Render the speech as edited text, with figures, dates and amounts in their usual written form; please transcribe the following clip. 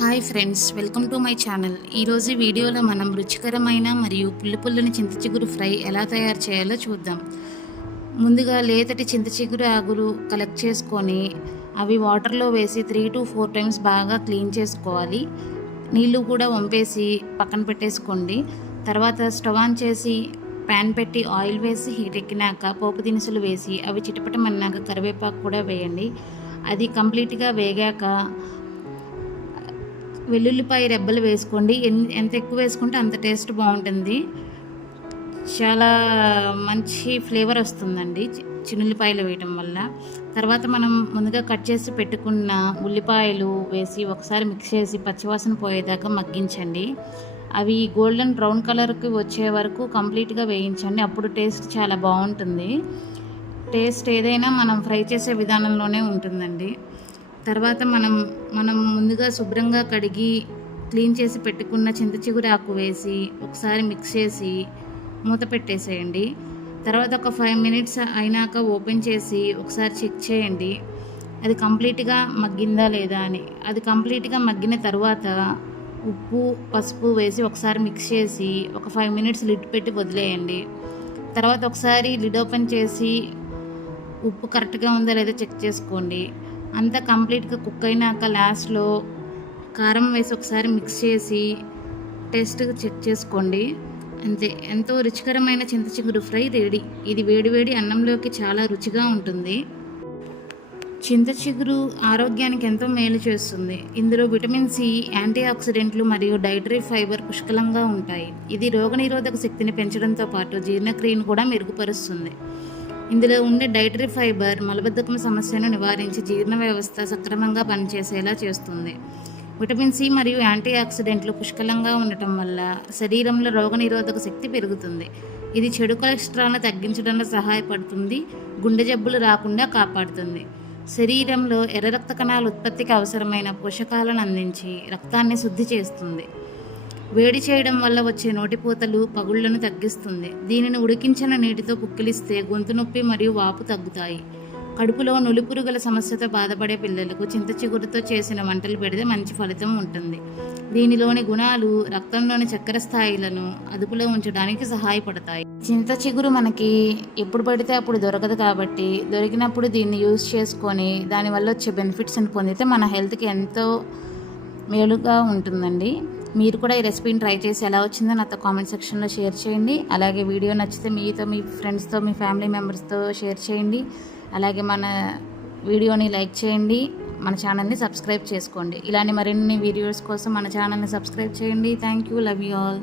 Hi friends, welcome to my channel. ఈరోజు వీడియోలో మనం రుచికరమైన మరియు పుల్లని చింత చిగురు ఫ్రై ఎలా తయారు చేయాలో చూద్దాం. ముందుగా లేతటి చింత చిగురు ఆకులు కలెక్ట్ చేసుకొని అవి వాటర్లో వేసి 3 to 4 టైమ్స్ బాగా క్లీన్ చేసుకోవాలి. నీళ్ళు కూడా వంపేసి పక్కన పెట్టేసుకోండి. తర్వాత స్టవ్ ఆన్ చేసి ప్యాన్ పెట్టి ఆయిల్ వేసి హీట్ ఎక్కినాక పోపు దినుసులు వేసి అవి చిటపటమన్నాక కరివేపాకు కూడా వేయండి. అది కంప్లీట్గా వేగాక వెల్లుల్లిపాయ రెబ్బలు వేసుకోండి. ఎంత ఎక్కువ వేసుకుంటే అంత టేస్ట్ బాగుంటుంది. చాలా మంచి ఫ్లేవర్ వస్తుందండి చిన్నుల్లిపాయలు వేయటం వల్ల. తర్వాత మనం ముందుగా కట్ చేసి పెట్టుకున్న ఉల్లిపాయలు వేసి ఒకసారి మిక్స్ చేసి పచ్చివాసన పోయేదాకా మగ్గించండి. అవి గోల్డెన్ బ్రౌన్ కలర్కి వచ్చే వరకు కంప్లీట్గా వేయించండి. అప్పుడు టేస్ట్ చాలా బాగుంటుంది. టేస్ట్ ఏదైనా మనం ఫ్రై చేసే విధానంలోనే ఉంటుందండి. తర్వాత మనం ముందుగా శుభ్రంగా కడిగి క్లీన్ చేసి పెట్టుకున్న చింత చిగురు ఆకు వేసి ఒకసారి మిక్స్ చేసి మూత పెట్టేసేయండి. తర్వాత ఒక 5 minutes అయినాక ఓపెన్ చేసి ఒకసారి చెక్ చేయండి అది కంప్లీట్గా మగ్గిందా లేదా అని. అది కంప్లీట్గా మగ్గిన తర్వాత ఉప్పు పసుపు వేసి ఒకసారి మిక్స్ చేసి ఒక 5 minutes లిడ్ పెట్టి వదిలేయండి. తర్వాత ఒకసారి లిడ్ ఓపెన్ చేసి ఉప్పు కరెక్ట్గా ఉందా లేదా చెక్ చేసుకోండి. అంతా కంప్లీట్గా కుక్ అయినాక లాస్ట్లో కారం వేసి ఒకసారి మిక్స్ చేసి టేస్ట్ చెక్ చేసుకోండి. అంతే, ఎంతో రుచికరమైన చింత చిగురు ఫ్రై రెడీ. ఇది వేడివేడి అన్నంలోకి చాలా రుచిగా ఉంటుంది. చింత చిగురు ఆరోగ్యానికి ఎంతో మేలు చేస్తుంది. ఇందులో విటమిన్ సి, యాంటీ ఆక్సిడెంట్లు మరియు డైటరీ ఫైబర్ పుష్కలంగా ఉంటాయి. ఇది రోగనిరోధక శక్తిని పెంచడంతో పాటు జీర్ణక్రియను కూడా మెరుగుపరుస్తుంది. ఇందులో ఉండే డైటరీ ఫైబర్ మలబద్ధకం సమస్యను నివారించి జీర్ణ వ్యవస్థ సక్రమంగా పనిచేసేలా చేస్తుంది. విటమిన్ సి మరియు యాంటీ ఆక్సిడెంట్లు పుష్కలంగా ఉండటం వల్ల శరీరంలో రోగనిరోధక శక్తి పెరుగుతుంది. ఇది చెడు కొలెస్ట్రాల్ను తగ్గించడంలో సహాయపడుతుంది. గుండె జబ్బులు రాకుండా కాపాడుతుంది. శరీరంలో ఎర్ర రక్త కణాల ఉత్పత్తికి అవసరమైన పోషకాలను అందించి రక్తాన్ని శుద్ధి చేస్తుంది. వేడి చేయడం వల్ల వచ్చే నోటిపూతలు, పగుళ్లను తగ్గిస్తుంది. దీనిని ఉడికించిన నీటితో పుక్కిలిస్తే గొంతు నొప్పి మరియు వాపు తగ్గుతాయి. కడుపులో నులిపురుగుల సమస్యతో బాధపడే పిల్లలకు చింత చిగురుతో చేసిన వంటలు పెడితే మంచి ఫలితం ఉంటుంది. దీనిలోని గుణాలు రక్తంలోని చక్కెర స్థాయిలను అదుపులో ఉంచడానికి సహాయపడతాయి. చింత చిగురు మనకి ఎప్పుడు పడితే అప్పుడు దొరకదు కాబట్టి దొరికినప్పుడు దీన్ని యూజ్ చేసుకొని దానివల్ల వచ్చే బెనిఫిట్స్ని పొందితే మన హెల్త్కి ఎంతో మేలుగా ఉంటుందండి. మీరు కూడా ఈ రెసిపీని ట్రై చేసి ఎలా వచ్చిందో నాతో కామెంట్ సెక్షన్లో షేర్ చేయండి. అలాగే వీడియో నచ్చితే మీ ఫ్రెండ్స్తో, మీ ఫ్యామిలీ మెంబర్స్తో షేర్ చేయండి. అలాగే మన వీడియోని లైక్ చేయండి. మన ఛానల్ని సబ్స్క్రైబ్ చేసుకోండి. ఇలాంటి మరిన్ని వీడియోస్ కోసం మన ఛానల్ని సబ్స్క్రైబ్ చేయండి. Thank you. Love you all.